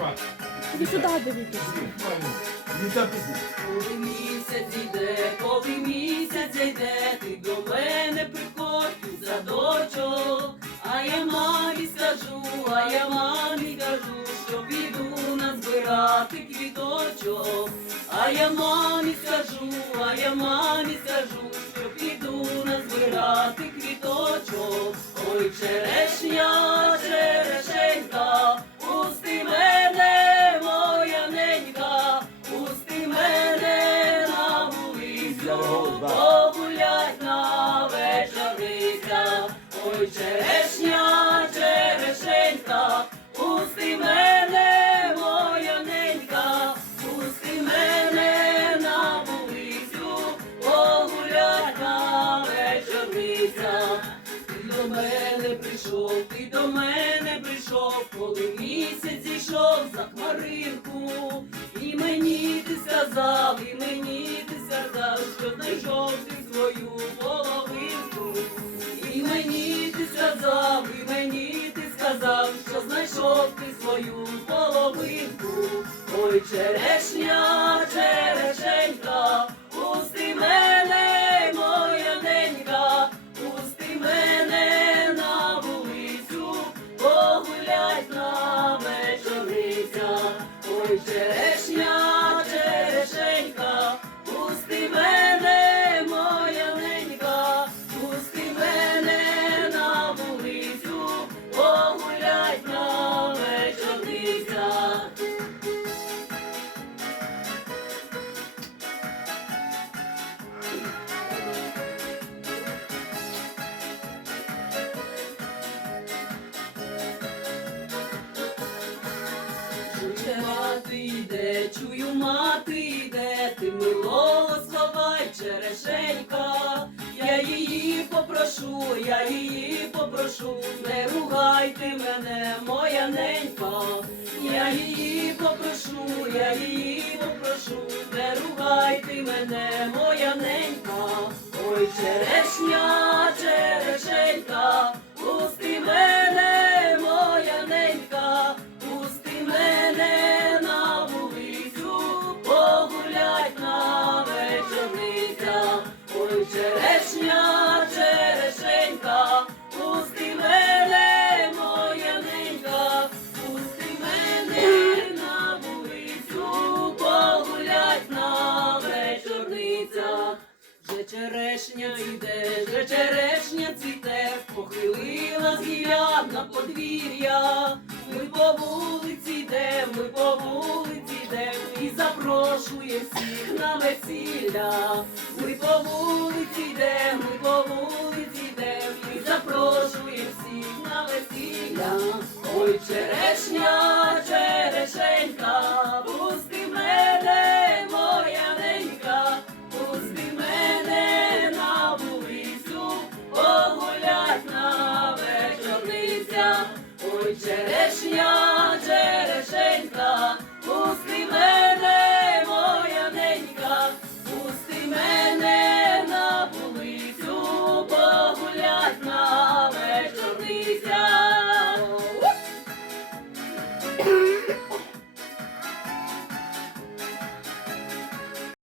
бачу. Сюди пізні. Коли місяць йде, коли місяць йде, ти до мене приходь у садочок. А я мамі скажу, а я мамі кажу, що піду назбирати квіточок. А я мамі скажу, а я мамі скажу, що піду назбирати квіточок. Ой, черешня, черешня, черешенька, пусти мене, моя ненька, пусти мене на вулицю, погулять на вечорниця. Ти до мене прийшов, ти до мене прийшов, коли місяць зійшов за хмаринку. І мені ти сказав, і мені ти сказав, що знайшов ти свою знайшов ти свою половинку. Ой, черешня, черешенька, пусти мене, моя ненька, пусти мене на вулицю, погулять на вечориця. Ой, черешня, черешенька, пусти мене, моя ненька, Чує мати йде, чую мати йде, ти милого сховай черешенька. Я її попрошу, я її попрошу, не ругайте мене, моя ненька. Я її попрошу, я її попрошу, не ругайте мене, моя ненька. Ой, черешня, вечорниця. Вже черешня йде, вже черешня цвіте, похилила згілля на подвір'я. Ми по вулиці йдем, ми по вулиці йдем і запрошує всіх на весілля. Ми по вулиці йдем, ми по вулиці йдем і запрошує всіх на весілля. Ой, черешня, Ой, черешня, черешенька,